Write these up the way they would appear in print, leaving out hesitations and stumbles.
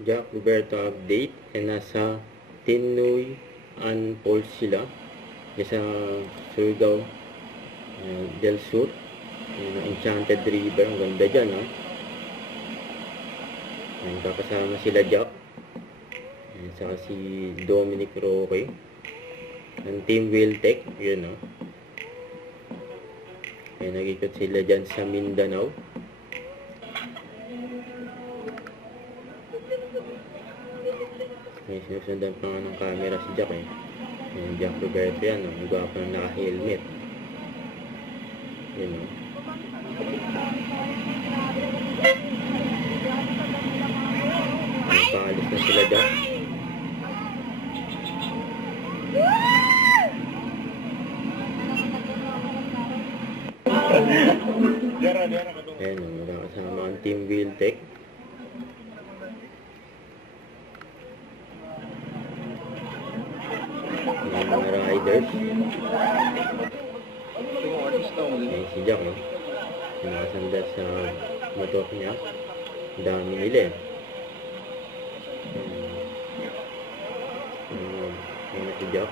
Jack Roberto update ay nasa Tinoy and Falls sila sa Surigao del Sur, Enchanted River. Ang ganda dyan, ha? Kakasama sila Jack, saka si Dominic Roque ng Team Wiltec. Yun, ha? Nag-ikot sila dyan sa Mindanao. Sinusundan pa nga ng camera si Jack, Jack Roberto yan, ang gwapo na naka-helmet. Yun, paalis na sila Jack. Ayan, magkakasama ang Team Wiltec. Mga riders. Ayan si Jack, nakasandal sa motor niya. Dami nila, ayan si Jack.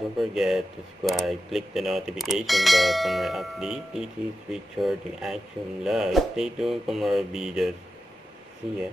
Don't forget to subscribe, click the notification bell for more updates. This is Richard Reaction Live. Stay tuned for more videos. See ya.